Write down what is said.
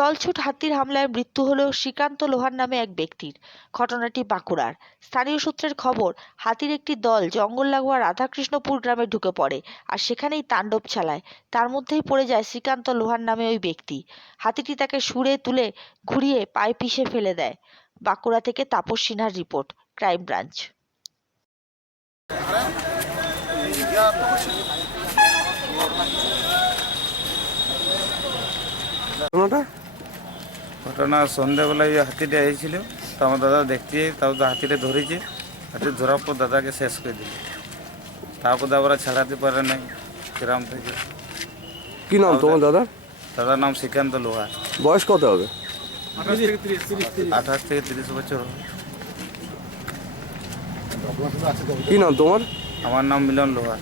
দলছুট হাতির হামলায় মৃত্যু হল শ্রীকান্ত লোহার নামে এক ব্যক্তির। ঘটনাটি বাঁকুড়ার। স্থানীয় সূত্রের খবর, হাতির একটি দল জঙ্গল লাগোয়া রাধাকৃষ্ণপুর গ্রামে ঢুকে পড়ে আর সেখানেই তাণ্ডব চালায়। তার মধ্যেই পড়ে যায় শ্রীকান্ত লোহার নামে ওই ব্যক্তি। হাতিটি তাকে শুঁড়ে তুলে ঘুরিয়ে পায়ে পিষে ফেলে দেয়। বাঁকুড়া থেকে তাপস সিনহার রিপোর্ট, ক্রাইম ব্রাঞ্চ। ঘটনা সন্ধ্যাবেলায় হাতিটা এসেছিল, তো আমার দাদা দেখতে তাও তো হাতিটা ধরেছে। হাতি ধরার পর দাদাকে শেষ করে দিল। তারপর আমরা ছাড়াতে পারে নাই গ্রাম থেকে। কি নাম তোমার দাদার? দাদার নাম শ্রীকান্ত লোহা। বয়স কত হবে? 28 থেকে 30 বছর হবে। কি নাম তোমার? আমার নাম মিলন লোহা।